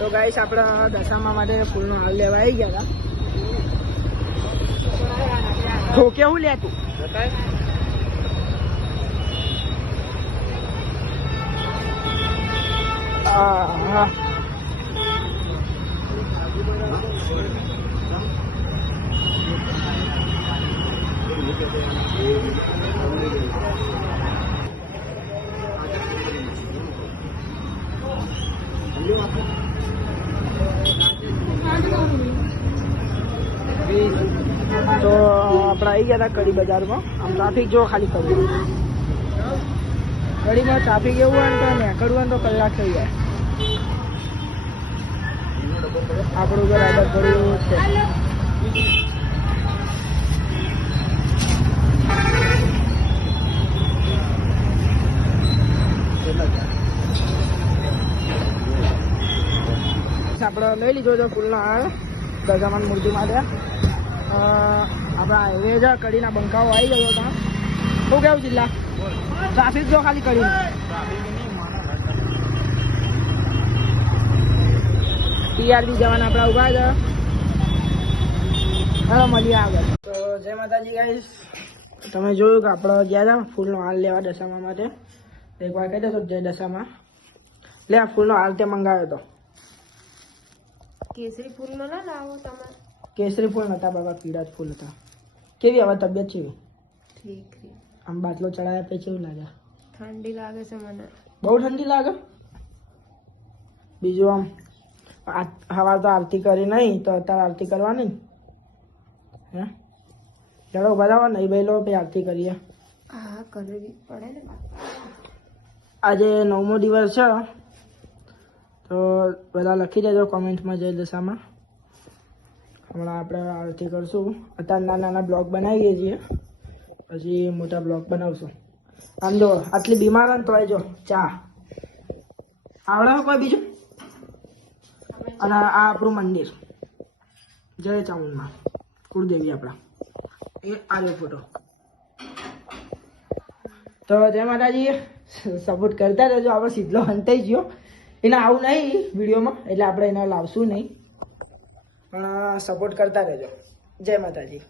તો ગાઈસ આપણા દશામા માટે ફૂલનો હાલ લેવા આવી ગયા હતા. તો કેવું લે તું હા તો આપણે આવી ગયા હતા કડી બજારમાં. આમ ટ્રાફિક જો ખાલી કરવું કડીમાં ટ્રાફિક એવું હોય ને તો નીકળવું હોય તો કલાક થઈ જાય. આપણું ઘર આગળ પડ્યું છે. આપણે લઈ લીધો છે ફૂલનો હાર દશામાની મૂર્તિ માટે. આપણા હાઈવે છે કડીના બંકાઓ આવી ગયો હતા. શું કેવું જિલ્લા ટ્રાફિક જો ખાલી કરી ટીઆરબી જવાના આપણા ઉભા છે. હવે મળીએ આગળ. તો જય માતાજી ગાઈસ, તમે જોયું કે આપણે ગયા હતા ફૂલનો હાર લેવા દશામા માટે. એક વાર કહી દેશો જય દશામા. લે આ ફૂલનો હાર તે મંગાવ્યો હતો. કેસરી ફૂલ નો ના લાવો તમે. કેસરી ફૂલ નતા બાબા, પીળા જ ફૂલ હતા. કેવી હવે તબિયત છે? ઠીક છે. આમ બાટલો ચડાવ્યા પછી કેવું લાગે? ઠંડી લાગે છે મને. બહુ ઠંડી લાગે. બીજું આમ હવા તો આરતી કરી નહીં તો અત્યારે આરતી કરવાની હે? ચાલો બરાબર નહીં ભાઈ લો પછી આરતી કરીએ. હા કરવી પડે ને. આજે 9મો દિવસ છે તો બધા લખી દેજો કોમેન્ટમાં જય દશામાં. હમણાં આપણે આરતી કરશું. અત્યારે નાના નાના બ્લોગ બનાવીએ છીએ, પછી મોટા બ્લોગ બનાવશું. આમ જો આટલી બીમાર ને તો જો ચા આવડે કોઈ બીજું. અને આ આપણું મંદિર જય ચામુંડમાં કુળદેવી આપણા. એ આવ્યો ફોટો. તો જય માતાજી, સપોર્ટ કરતા રહેજો. આપણે સીધલો હંતાઈ ગયો, એને આવું નહીં વિડીયોમાં એટલે આપણે એને લાવશું નહીં, પણ સપોર્ટ કરતા રહેજો. જય માતાજી.